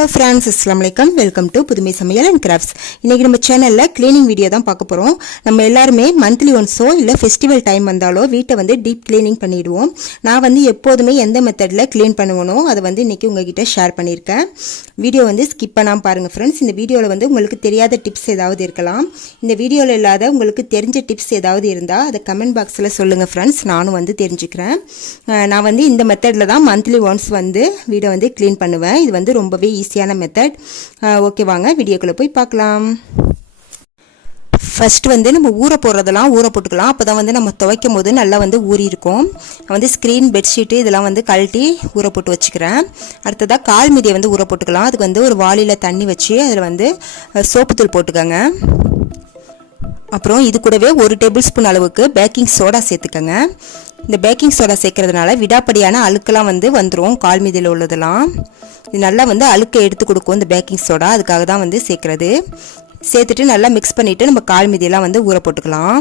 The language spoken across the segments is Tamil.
ஹலோ ஃப்ரெண்ட்ஸ் அஸ்லாம் வலைக்கம் வெல்கம் டு புதுமை சமையல் அண்ட் கிராஃப்ட்ஸ் இன்றைக்கி நம்ம சேனலில் க்ளீனிங் வீடியோ தான் பார்க்க போகிறோம் நம்ம எல்லாருமே மந்த்லி ஒன்ஸோ இல்லை ஃபெஸ்டிவல் டைம் வந்தாலோ வீட்டை வந்து டீப் க்ளீனிங் பண்ணிவிடுவோம் நான் வந்து எப்போதுமே எந்த மெத்தடில் க்ளீன் பண்ணுவனோ அதை வந்து இன்றைக்கி உங்ககிட்ட ஷேர் பண்ணியிருக்கேன். வீடியோ வந்து ஸ்கிப் பண்ணாமல் பாருங்கள் ஃப்ரெண்ட்ஸ் இந்த வீடியோவில் வந்து உங்களுக்கு தெரியாத டிப்ஸ் ஏதாவது இருக்கலாம். இந்த வீடியோவில் இல்லாத உங்களுக்கு தெரிஞ்ச டிப்ஸ் ஏதாவது இருந்தால் அதை கமெண்ட் பாக்ஸில் சொல்லுங்கள் ஃப்ரெண்ட்ஸ் நானும் வந்து தெரிஞ்சுக்கிறேன். நான் வந்து இந்த மெத்தடில் தான் மந்த்லி ஒன்ஸ் வந்து வீடை வந்து க்ளீன் பண்ணுவேன். இது வந்து ரொம்பவே ஈஸியான மெத்தட் ஓகே வாங்க வீடியோக்குள்ளே போய் பார்க்கலாம். ஃபர்ஸ்ட் வந்து நம்ம ஊற போடுறதெல்லாம் ஊற போட்டுக்கலாம். அப்போ தான் வந்து நம்ம துவைக்கும் போது நல்லா வந்து ஊறி இருக்கும். வந்து ஸ்க்ரீன் பெட்ஷீட்டு இதெல்லாம் வந்து கழட்டி ஊற போட்டு வச்சுக்கிறேன். அடுத்ததாக கால் மீதியை வந்து ஊற போட்டுக்கலாம். அதுக்கு வந்து ஒரு வாளியில் தண்ணி வச்சு அதில் வந்து சோப்புத்தூள் போட்டுக்கோங்க. அப்புறம் இது கூடவே ஒரு டேபிள் ஸ்பூன் அளவுக்கு பேக்கிங் சோடா சேர்த்துக்கோங்க. இந்த பேக்கிங் சோடா சேர்க்கறதுனால விடாப்படியான அழுக்கெல்லாம் வந்து வந்துடும் கால் மீதியில் உள்ளதெல்லாம். இது நல்லா வந்து அழுக்கை எடுத்து கொடுக்கும் இந்த பேக்கிங் சோடா அதுக்காக தான் வந்து சேர்க்குறது. சேர்த்துட்டு நல்லா மிக்ஸ் பண்ணிவிட்டு நம்ம கால் மீதியெல்லாம் வந்து ஊற போட்டுக்கலாம்.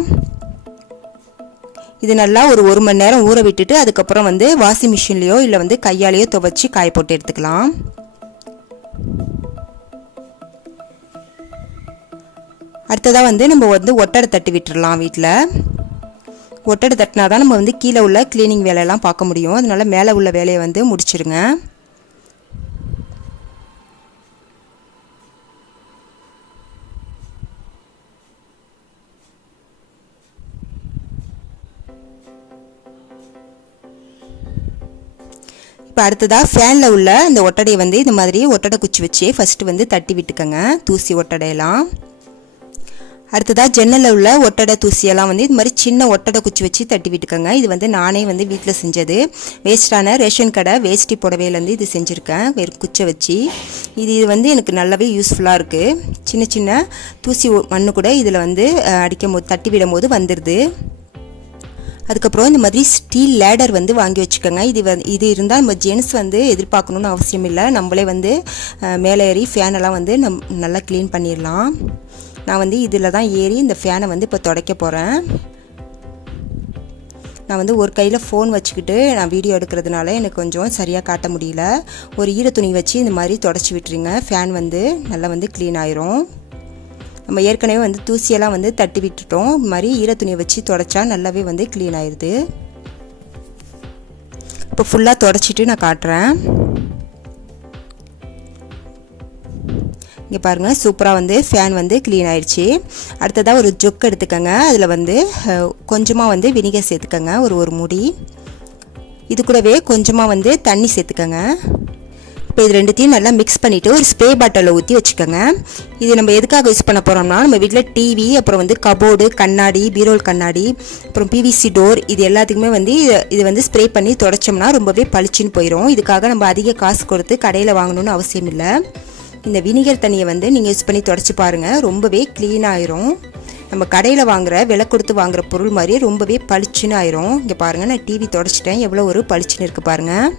இது நல்லா ஒரு ஒரு மணி நேரம் ஊற விட்டுட்டு அதுக்கப்புறம் வந்து வாஷிங் மிஷின்லேயோ இல்லை வந்து கையாலேயோ துவைச்சி காய போட்டு எடுத்துக்கலாம். அடுத்ததாக வந்து நம்ம வந்து ஒட்டடை தட்டி விட்டுடலாம் வீட்டில் ஒட்டடை தட்டினா தான் நம்ம வந்து கீழே உள்ள க்ளீனிங் வேலையெல்லாம் பார்க்க முடியும். அதனால் மேலே உள்ள வேலையை வந்து முடிச்சிருங்க. இப்போ அடுத்ததாக ஃபேனில் உள்ள இந்த ஒட்டடையை வந்து இந்த மாதிரி ஒட்டடை குச்சி வச்சு ஃபஸ்ட்டு வந்து தட்டி விட்டுக்கோங்க. தூசி ஒட்டடையெல்லாம். அடுத்ததாக ஜன்னலில் உள்ள ஒட்டடை தூசியெல்லாம் வந்து இது மாதிரி சின்ன ஒட்டடை குச்சி வச்சு தட்டி விட்டுக்கோங்க. இது வந்து நானே வந்து வீட்டில் செஞ்சது. வேஸ்டான ரேஷன் கடை வேஷ்டி புடவையிலேருந்து இது செஞ்சுருக்கேன். வெறும் குச்சை வச்சு. இது இது வந்து எனக்கு நல்லாவே யூஸ்ஃபுல்லாக இருக்குது சின்ன சின்ன தூசி மண்ணு கூட இதில் வந்து அடிக்கும் போது தட்டி விடும் போது வந்துடுது அதுக்கப்புறம் இந்த மாதிரி ஸ்டீல் லேடர் வந்து வாங்கி வச்சுக்கோங்க. இது வந் இது இருந்தால் நம்ம ஜென்ஸ் வந்து எதிர்பார்க்கணுன்னு அவசியம் இல்லை. நம்மளே வந்து மேலே ஏறி ஃபேனெல்லாம் வந்து நம் நல்லா க்ளீன் பண்ணிடலாம். நான் வந்து இதில் தான் ஏறி இந்த ஃபேனை வந்து இப்போ துடைக்க போகிறேன் நான் வந்து ஒரு கையில் ஃபோன் வச்சுக்கிட்டு நான் வீடியோ எடுக்கிறதுனால எனக்கு கொஞ்சம் சரியாக காட்ட முடியல. ஒரு ஈர துணி வச்சு இந்த மாதிரி தொடச்சி விட்டுருங்க. ஃபேன் வந்து நல்லா வந்து க்ளீன் ஆயிரும். நம்ம ஏற்கனவே வந்து தூசியெல்லாம் வந்து தட்டி விட்டுட்டோம். இது மாதிரி ஈர துணியை வச்சு தொடச்சா நல்லாவே வந்து க்ளீன் ஆயிடுது இப்போ ஃபுல்லாக தொடச்சிட்டு நான் காட்டுறேன். இங்கே பாருங்கள் சூப்பராக வந்து ஃபேன் வந்து க்ளீன் ஆயிடுச்சு. அடுத்ததாக ஒரு ஜொக் எடுத்துக்கோங்க. அதில் வந்து கொஞ்சமாக வந்து வினிகர் சேர்த்துக்கோங்க ஒரு ஒரு முடி. இது கூடவே கொஞ்சமாக வந்து தண்ணி சேர்த்துக்கோங்க. இப்போ இது ரெண்டுத்தையும் நல்லா மிக்ஸ் பண்ணிவிட்டு ஒரு ஸ்ப்ரே பாட்டிலில் ஊற்றி வச்சுக்கோங்க. இது நம்ம எதுக்காக யூஸ் பண்ண போகிறோம்னா நம்ம வீட்டில் டிவி அப்புறம் வந்து கபோர்டு கண்ணாடி பீரோல் கண்ணாடி அப்புறம் பிவிசி டோர் இது எல்லாத்துக்குமே வந்து இது- வந்து ஸ்ப்ரே பண்ணி தொடச்சோம்னா ரொம்பவே பளிச்சுன்னு போயிடும் இதுக்காக நம்ம அதிக காசு கொடுத்து கடையில் வாங்கணும்னு அவசியம் இல்லை. இந்த வினிகர் தண்ணியை வந்து நீங்கள் யூஸ் பண்ணி தொடச்சி பாருங்கள் ரொம்பவே க்ளீன் ஆயிரும். நம்ம கடையில் வாங்குற விலை கொடுத்து வாங்குற பொருள் மாதிரி ரொம்பவே பளிச்சுன்னு ஆயிரும். இங்கே பாருங்கள் நான் டிவி தொடச்சிட்டேன். எவ்வளோ ஒரு பளிச்சுன்னு இருக்குது பாருங்கள்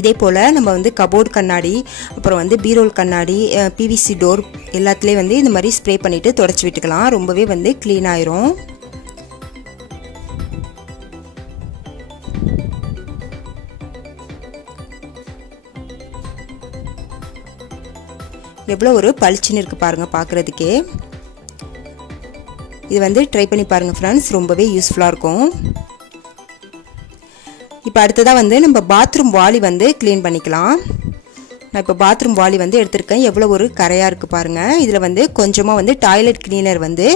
இதே போல் நம்ம வந்து கபோர்டு கண்ணாடி அப்புறம் வந்து பீரோல் கண்ணாடி பிவிசி டோர் எல்லாத்துலேயும் வந்து இந்த மாதிரி ஸ்ப்ரே பண்ணிவிட்டு தொடச்சி விட்டுக்கலாம். ரொம்பவே வந்து க்ளீன் ஆயிரும். எவ்வளோ ஒரு பளிச்சுன்னு இருக்குது பாருங்கள் பார்க்குறதுக்கே. இது வந்து ட்ரை பண்ணி பாருங்கள் ஃப்ரெண்ட்ஸ் ரொம்பவே யூஸ்ஃபுல்லாக இருக்கும். இப்போ அடுத்ததாக வந்து நம்ம பாத்ரூம் வாலி வந்து க்ளீன் பண்ணிக்கலாம். நான் இப்போ பாத்ரூம் வாலி வந்து எடுத்திருக்கேன். எவ்வளோ ஒரு கரையாக இருக்குது பாருங்கள் இதில் வந்து கொஞ்சமாக வந்து டாய்லெட் க்ளீனர் வந்து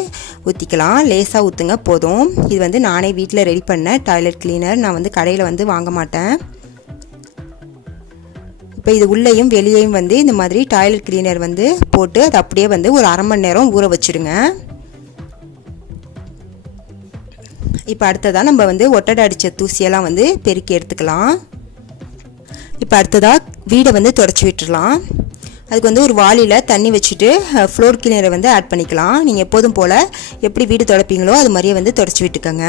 ஊற்றிக்கலாம் லேசாக ஊற்றுங்க போதும். இது வந்து நானே வீட்டில் ரெடி பண்ண டாய்லெட் க்ளீனர் நான் வந்து கடையில் வந்து வாங்க மாட்டேன். இப்போ இது உள்ளேயும் வெளியேயும் வந்து இந்த மாதிரி டாய்லெட் க்ளீனர் வந்து போட்டு அது அப்படியே வந்து ஒரு அரை மணி நேரம் ஊற வச்சுடுங்க இப்போ அடுத்ததாக நம்ம வந்து ஒட்டடை அடித்த தூசியெல்லாம் வந்து பெருக்கி எடுத்துக்கலாம். இப்போ அடுத்ததாக வீடை வந்து தொடச்சி விட்டுறலாம் அதுக்கு வந்து ஒரு வாளியில் தண்ணி வச்சுட்டு ஃப்ளோர் கிளீனரை வந்து ஆட் பண்ணிக்கலாம். நீங்கள் எப்போதும் போல் எப்படி வீடு துடைப்பீங்களோ அது மாதிரியே வந்து தொடச்சி விட்டுக்கோங்க.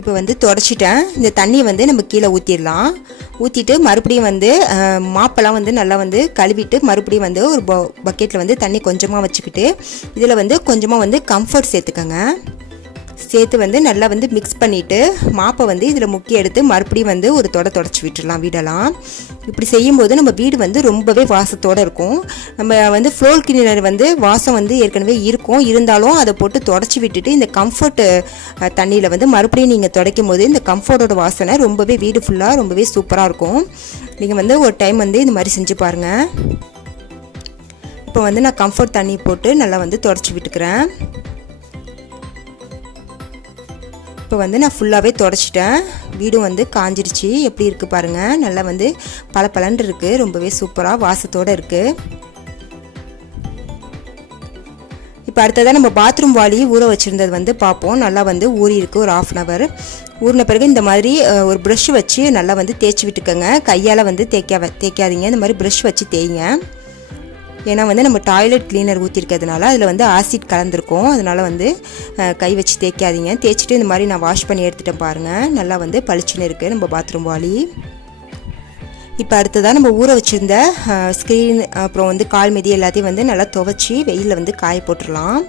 இப்போ வந்து தொடச்சிட்டேன். இந்த தண்ணியை வந்து நம்ம கீழே ஊற்றிடலாம் ஊற்றிட்டு மறுபடியும் வந்து மாப்பெல்லாம் வந்து நல்லா வந்து கழுவிட்டு மறுபடியும் வந்து ஒரு பக்கெட்டில் வந்து தண்ணி கொஞ்சமாக வச்சுக்கிட்டு இதில் வந்து கொஞ்சமாக வந்து கம்ஃபர்ட் சேர்த்துக்கோங்க. சேர்த்து வந்து நல்லா வந்து மிக்ஸ் பண்ணிவிட்டு மாப்பை வந்து இதில் முக்கிய எடுத்து மறுபடியும் வந்து ஒரு தொடை தொடச்சி விட்டுடலாம் வீடெல்லாம் இப்படி செய்யும்போது நம்ம வீடு வந்து ரொம்பவே வாசத்தோடு இருக்கும். நம்ம வந்து ஃப்ளோர் கிளீனர் வந்து வாசம் வந்து ஏற்கனவே இருக்கும். இருந்தாலும் அதை போட்டு தொடச்சி விட்டுட்டு இந்த கம்ஃபர்ட் தண்ணியில் வந்து மறுபடியும் நீங்கள் துடைக்கும் போது இந்த கம்ஃபர்ட்டோட வாசனை ரொம்பவே வீடு ஃபுல்லாக ரொம்பவே சூப்பராக இருக்கும். நீங்கள் வந்து ஒரு டைம் வந்து இந்த மாதிரி செஞ்சு பாருங்கள் இப்போ வந்து நான் கம்ஃபர்ட் தண்ணி போட்டு நல்லா வந்து தொடச்சி விட்டுக்கிறேன். இப்போ வந்து நான் ஃபுல்லாகவே தொடச்சிட்டேன். வீடும் வந்து காஞ்சிருச்சு. எப்படி இருக்குது பாருங்கள் நல்லா வந்து பல பலன்று இருக்குது ரொம்பவே சூப்பராக வாசத்தோடு இருக்குது இப்போ அடுத்ததாக நம்ம பாத்ரூம் வாளி ஊற வச்சுருந்தது வந்து பார்ப்போம். நல்லா வந்து ஊறி இருக்கு ஒரு ஆஃப் அன் ஹவர் ஊறின பிறகு இந்த மாதிரி ஒரு ப்ரஷ் வச்சு நல்லா வந்து தேய்ச்சி விட்டுக்கோங்க. கையால் வந்து தேய்க்க தேய்க்காதீங்க. இந்த மாதிரி ப்ரஷ் வச்சு தேய்ங்க. ஏன்னா வந்து நம்ம டாய்லெட் க்ளீனர் ஊற்றிருக்கிறதுனால அதில் வந்து ஆசிட் கலந்துருக்கும். அதனால் வந்து கை வச்சு தேய்க்காதீங்க. தேய்ச்சிட்டு இந்த மாதிரி நான் வாஷ் பண்ணி எடுத்துகிட்டேன் பாருங்கள் நல்லா வந்து பளிச்சுன்னு இருக்குது நம்ம பாத்ரூம் வாலி. இப்போ அடுத்ததாக நம்ம ஊற வச்சுருந்த ஸ்க்ரீன் அப்புறம் வந்து கால் மிதி எல்லாத்தையும் வந்து நல்லா துவைச்சி வெயிலில் வந்து காய போட்டுடலாம்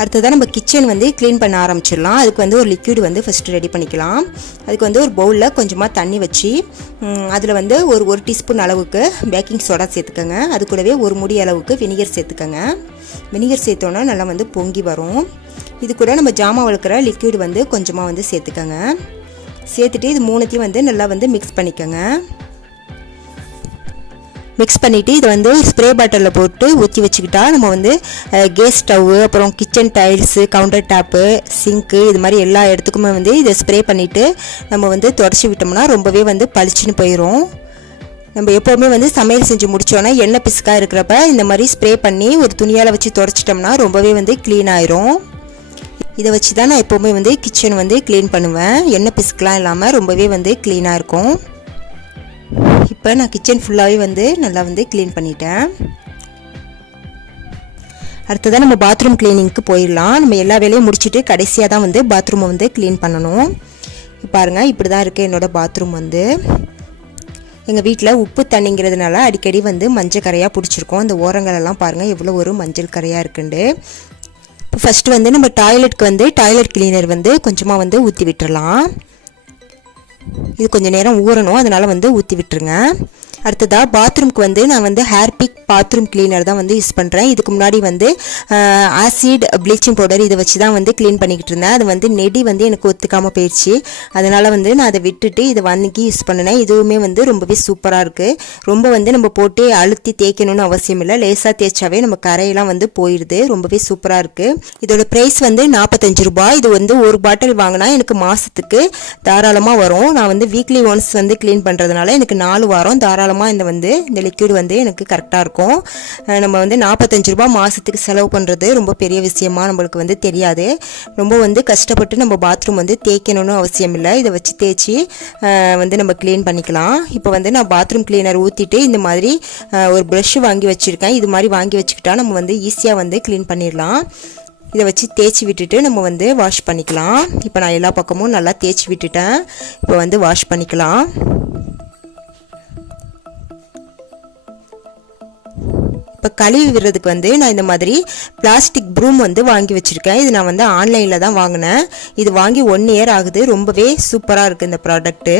அடுத்ததாக நம்ம கிச்சன் வந்து க்ளீன் பண்ண ஆரம்பிச்சிடலாம். அதுக்கு வந்து ஒரு லிக்விட் வந்து ஃபஸ்ட்டு ரெடி பண்ணிக்கலாம். அதுக்கு வந்து ஒரு பவுலில் கொஞ்சமாக தண்ணி வச்சு அதில் வந்து ஒரு ஒரு டீஸ்பூன் அளவுக்கு பேக்கிங் சோடா சேர்த்துக்கோங்க. அது கூடவே ஒரு முடி அளவுக்கு வினிகர் சேர்த்துக்கோங்க. வினிகர் சேர்த்தோன்னா நல்லா வந்து பொங்கி வரும். இது கூட நம்ம ஜாமா வளர்க்குற லிக்விட் வந்து கொஞ்சமாக வந்து சேர்த்துக்கோங்க. சேர்த்துட்டு இது மூணுத்தையும் வந்து நல்லா வந்து மிக்ஸ் பண்ணிக்கோங்க. மிக்ஸ் பண்ணிவிட்டு இதை வந்து ஸ்ப்ரே பாட்டிலில் போட்டு ஊற்றி வச்சுக்கிட்டா நம்ம வந்து கேஸ் ஸ்டவ்வு அப்புறம் kitchen tiles counter top sink இது மாதிரி எல்லா இடத்துக்குமே வந்து இதை ஸ்ப்ரே பண்ணிவிட்டு நம்ம வந்து தொடச்சி விட்டோம்னா ரொம்பவே வந்து பளிச்சுன்னு போயிடும் நம்ம எப்போவுமே வந்து சமையல் செஞ்சு முடித்தோன்னா எண்ணெய் பிசுக்காக இருக்கிறப்ப இந்த மாதிரி ஸ்ப்ரே பண்ணி ஒரு துணியால் வச்சு தொடச்சிட்டோம்னா ரொம்பவே வந்து க்ளீன் ஆயிரும். இதை வச்சு தான் நான் எப்போவுமே வந்து கிச்சன் வந்து க்ளீன் பண்ணுவேன். எண்ணெய் பிசுக்கெலாம் இல்லாமல் ரொம்பவே வந்து க்ளீனாக இருக்கும். இப்போ நான் கிச்சன் ஃபுல்லாகவே வந்து நல்லா வந்து க்ளீன் பண்ணிட்டேன். அடுத்ததாக நம்ம பாத்ரூம் க்ளீனிங்க்கு போயிடலாம். நம்ம எல்லா வேலையும் முடிச்சுட்டு கடைசியாக தான் வந்து பாத்ரூமை வந்து க்ளீன் பண்ணணும். பாருங்கள் இப்படி தான் இருக்குது என்னோடய பாத்ரூம் வந்து. எங்கள் வீட்டில் உப்பு தண்ணிங்கிறதுனால அடிக்கடி வந்து மஞ்சள் கரையாக பிடிச்சிருக்கோம். அந்த ஓரங்களெல்லாம் பாருங்கள் எவ்வளோ ஒரு மஞ்சள் கரையாக இருக்குண்டு. இப்போ ஃபஸ்ட்டு வந்து நம்ம டாய்லெட்க்கு வந்து டாய்லெட் கிளீனர் வந்து கொஞ்சமாக வந்து ஊற்றி விட்டுறலாம். இது கொஞ்சம் நேரம் ஊறணும். அதனால் வந்து ஊற்றி விட்டுருங்க அடுத்ததாக பாத்ரூம்க்கு வந்து நான் வந்து ஹேர் பிக் பாத்ரூம் கிளீனர் தான் வந்து யூஸ் பண்ணுறேன் இதுக்கு முன்னாடி வந்து ஆசிட் ப்ளீச்சிங் பவுடர் இதை வச்சு தான் வந்து க்ளீன் பண்ணிக்கிட்டு இருந்தேன். அது வந்து நெடி வந்து எனக்கு ஒத்துக்காமல் போயிடுச்சு அதனால் வந்து நான் அதை விட்டுட்டு இதை வாங்கி யூஸ் பண்ணினேன். இதுவுமே வந்து ரொம்பவே சூப்பராக இருக்குது ரொம்ப வந்து நம்ம போட்டு அழுத்தி தேய்க்கணும்னு அவசியம் இல்லை. லேசாக தேய்ச்சாவே நம்ம கரையெல்லாம் வந்து போயிடுது ரொம்பவே சூப்பராக இருக்குது இதோட ப்ரைஸ் வந்து நாற்பத்தஞ்சு ரூபாய். இது வந்து ஒரு பாட்டில் வாங்கினா எனக்கு மாதத்துக்கு தாராளமாக வரும். நான் வந்து வீக்லி ஒன்ஸ் வந்து க்ளீன் பண்ணுறதுனால எனக்கு நாலு வாரம் தாராளம் காலமாக இந்த வந்து இந்த லிக்விட் வந்து எனக்கு கரெக்டாக இருக்கும். நம்ம வந்து நாற்பத்தஞ்சு ரூபா மாதத்துக்கு செலவு பண்ணுறது ரொம்ப பெரிய விஷயமா நம்மளுக்கு வந்து தெரியாது. ரொம்ப வந்து கஷ்டப்பட்டு நம்ம பாத்ரூம் வந்து தேய்க்கணும்னு அவசியம் இல்லை. இதை வச்சு தேய்ச்சி வந்து நம்ம க்ளீன் பண்ணிக்கலாம். இப்போ வந்து நான் பாத்ரூம் க்ளீனர் ஊற்றிட்டு இந்த மாதிரி ஒரு ப்ரஷ் வாங்கி வச்சுருக்கேன். இது மாதிரி வாங்கி வச்சுக்கிட்டா நம்ம வந்து ஈஸியாக வந்து க்ளீன் பண்ணிடலாம். இதை வச்சு தேய்ச்சி விட்டுட்டு நம்ம வந்து வாஷ் பண்ணிக்கலாம். இப்போ நான் எல்லா பக்கமும் நல்லா தேய்ச்சி விட்டுட்டேன். இப்போ வந்து வாஷ் பண்ணிக்கலாம். இப்போ கழுவி விடுறதுக்கு வந்து நான் இந்த மாதிரி பிளாஸ்டிக் ப்ரூம் வந்து வாங்கி வச்சுருக்கேன். இது நான் வந்து ஆன்லைனில் தான் வாங்கினேன். இது வாங்கி ஒன் இயர் ஆகுது. ரொம்பவே சூப்பராக இருக்குது இந்த ப்ராடக்ட்டு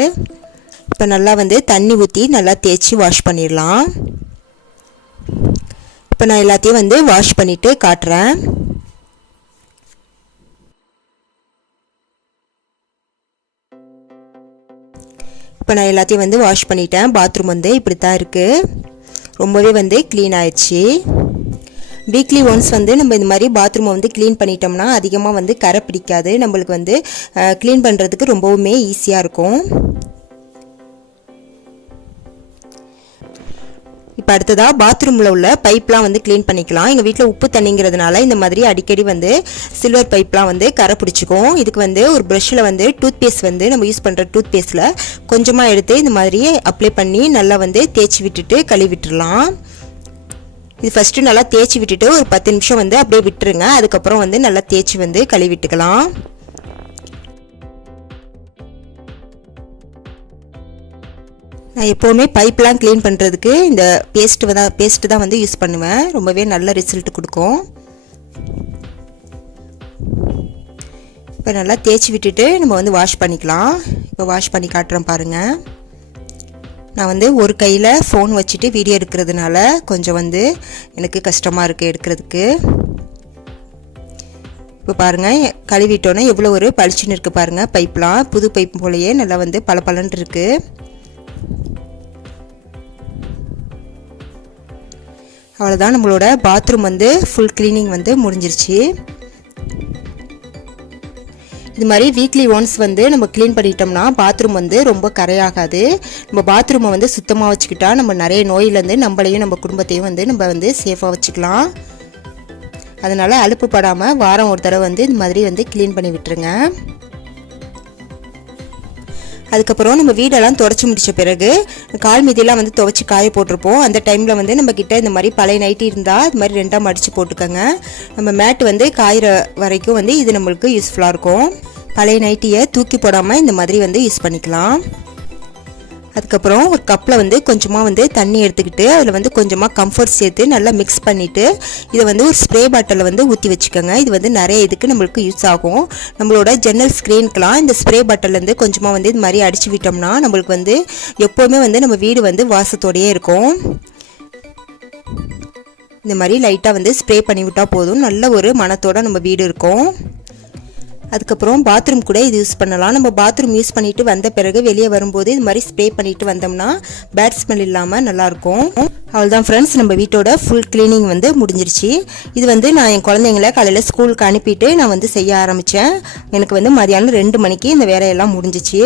இப்போ நல்லா வந்து தண்ணி ஊற்றி நல்லா தேய்ச்சி வாஷ் பண்ணிடலாம். இப்போ நான் எல்லாத்தையும் வந்து வாஷ் பண்ணிவிட்டு காட்டுறேன். இப்போ நான் எல்லாத்தையும் வந்து வாஷ் பண்ணிட்டேன். பாத்ரூம் வந்து இப்படி தான் இருக்குது ரொம்பவே வந்து க்ளீன் ஆயிடுச்சு. வீக்லி ஒன்ஸ் வந்து நம்ம இந்த மாதிரி பாத்ரூமை வந்து க்ளீன் பண்ணிட்டோம்னா அதிகமாக வந்து கரை பிடிக்காது. நம்மளுக்கு வந்து க்ளீன் பண்ணுறதுக்கு ரொம்பவுமே ஈஸியாக இருக்கும். இப்போ அடுத்ததாக பாத்ரூமில் உள்ள பைப்லாம் வந்து க்ளீன் பண்ணிக்கலாம். எங்கள் வீட்டில் உப்பு தண்ணிங்கிறதுனால இந்த மாதிரி அடிக்கடி வந்து சில்வர் பைப்லாம் வந்து கரை பிடிச்சிக்கும். இதுக்கு வந்து ஒரு ப்ரஷ்ஷில் வந்து டூத் பேஸ்ட் வந்து நம்ம யூஸ் பண்ணுற டூத் பேஸ்ட்டில் கொஞ்சமாக எடுத்து இந்த மாதிரி அப்ளை பண்ணி நல்லா வந்து தேய்ச்சி விட்டுட்டு கழுவி இது ஃபஸ்ட்டு நல்லா தேய்ச்சி விட்டுட்டு ஒரு பத்து நிமிஷம் வந்து அப்படியே விட்டுருங்க. அதுக்கப்புறம் வந்து நல்லா தேய்ச்சி வந்து கழுவி நான் எப்போவுமே பைப்லாம் க்ளீன் பண்ணுறதுக்கு இந்த பேஸ்ட்டு தான் பேஸ்ட்டு தான் வந்து யூஸ் பண்ணுவேன். ரொம்பவே நல்ல ரிசல்ட் கொடுக்கும். இப்போ நல்லா தேய்ச்சி விட்டுட்டு நம்ம வந்து வாஷ் பண்ணிக்கலாம். இப்போ வாஷ் பண்ணி காட்டுறேன் பாருங்கள் நான் வந்து ஒரு கையில் ஃபோன் வச்சுட்டு வீடியோ எடுக்கிறதுனால கொஞ்சம் வந்து எனக்கு கஷ்டமாக இருக்குது எடுக்கிறதுக்கு. இப்போ பாருங்கள் கழுவிட்டோன்னே எவ்வளோ ஒரு பளிச்சுன்னு இருக்குது பாருங்கள் பைப்லாம். புது பைப் போலயே நல்லா வந்து பல பலன் இருக்குது அவ்வளோதான் நம்மளோட பாத்ரூம் வந்து ஃபுல் க்ளீனிங் வந்து முடிஞ்சிருச்சு. இது மாதிரி வீக்லி ஒன்ஸ் வந்து நம்ம க்ளீன் பண்ணிட்டோம்னா பாத்ரூம் வந்து ரொம்ப கரையாகாது. நம்ம பாத்ரூமை வந்து சுத்தமாக வச்சுக்கிட்டா நம்ம நிறைய நோயிலேருந்து நம்மளையும் நம்ம குடும்பத்தையும் வந்து நம்ம வந்து சேஃபாக வச்சுக்கலாம். அதனால் அலுப்பு படாமல் வாரம் ஒரு தடவை வந்து இந்த மாதிரி வந்து க்ளீன் பண்ணி விட்டுருங்க. அதுக்கப்புறம் நம்ம வீடெல்லாம் துடைச்சி முடித்த பிறகு கால் மீதியெல்லாம் வந்து துவைச்சி காய போட்டிருப்போம். அந்த டைமில் வந்து நம்ம கிட்ட இந்த மாதிரி பழைய நைட்டி இருந்தால் இது மாதிரி ரெண்டாக மடித்து போட்டுக்கோங்க. நம்ம மேட் வந்து காயிற வரைக்கும் வந்து இது நம்மளுக்கு யூஸ்ஃபுல்லாக இருக்கும். பழைய நைட்டியை தூக்கி போடாமல் இந்த மாதிரி வந்து யூஸ் பண்ணிக்கலாம். அதுக்கப்புறம் ஒரு கப்பில் வந்து கொஞ்சமாக வந்து தண்ணி எடுத்துக்கிட்டு அதில் வந்து கொஞ்சமாக கம்ஃபர்ட் சேர்த்து நல்லா மிக்ஸ் பண்ணிவிட்டு இதை வந்து ஒரு ஸ்ப்ரே பாட்டிலில் வந்து ஊற்றி வச்சுக்கோங்க. இது வந்து நிறைய இதுக்கு நம்மளுக்கு யூஸ் ஆகும். நம்மளோட ஜன்னல் ஸ்க்ரீனுக்கெலாம் இந்த ஸ்ப்ரே பாட்டிலேருந்து கொஞ்சமாக வந்து இது மாதிரி அடித்து விட்டோம்னா நம்மளுக்கு வந்து எப்போவுமே வந்து நம்ம வீடு வந்து வாசத்தோடையே இருக்கும். இந்த மாதிரி லைட்டாக வந்து ஸ்ப்ரே பண்ணி விட்டால் போதும். நல்ல ஒரு மனத்தோடு நம்ம வீடு இருக்கும். அதுக்கப்புறம் பாத்ரூம் கூட இது யூஸ் பண்ணலாம். நம்ம பாத்ரூம் யூஸ் பண்ணிட்டு வந்த பிறகு வெளியே வரும்போது இது மாதிரி ஸ்ப்ரே பண்ணிட்டு வந்தோம்னா பேட் ஸ்மெல் இல்லாமல் நல்லாயிருக்கும் அவ்வளோதான் ஃப்ரெண்ட்ஸ் நம்ம வீட்டோட ஃபுல் க்ளீனிங் வந்து முடிஞ்சிருச்சு. இது வந்து நான் என் குழந்தைங்கள காலையில் ஸ்கூலுக்கு அனுப்பிட்டு நான் வந்து செய்ய ஆரம்பித்தேன் எனக்கு வந்து மதியானம் ரெண்டு மணிக்கு இந்த வேலையெல்லாம் முடிஞ்சிச்சு.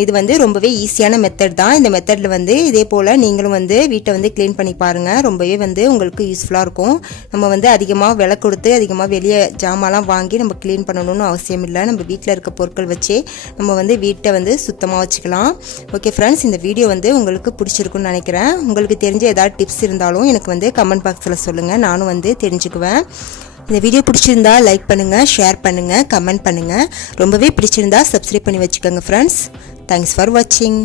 இது வந்து ரொம்பவே ஈஸியான மெத்தட் தான். இந்த மெத்தடில் வந்து இதே போல் நீங்களும் வந்து வீட்டை வந்து க்ளீன் பண்ணி பாருங்கள் ரொம்பவே வந்து உங்களுக்கு யூஸ்ஃபுல்லாக இருக்கும். நம்ம வந்து அதிகமாக விலை கொடுத்து அதிகமாக வெளியே ஜாமான்லாம் வாங்கி நம்ம க்ளீன் பண்ணணும்னு அவசியம் இல்லை. நம்ம வீட்டில் இருக்க பொருட்கள் வச்சு நம்ம வந்து வீட்டை வந்து சுத்தமாக வச்சுக்கலாம். ஓகே ஃப்ரெண்ட்ஸ் இந்த வீடியோ வந்து உங்களுக்கு பிடிச்சிருக்குன்னு நினைக்கிறேன். உங்களுக்கு தெரிஞ்ச ஏதாவது டிப்ஸ் இருந்தாலும் எனக்கு வந்து கமெண்ட் பாக்ஸில் சொல்லுங்கள் நானும் வந்து தெரிஞ்சுக்குவேன். இந்த வீடியோ பிடிச்சிருந்தா லைக் பண்ணுங்கள் ஷேர் பண்ணுங்கள் கமெண்ட் பண்ணுங்கள் ரொம்பவே பிடிச்சிருந்தா சப்ஸ்கிரைப் பண்ணி வச்சுக்கோங்க ஃப்ரெண்ட்ஸ் தேங்க்ஸ் ஃபார் வாட்சிங்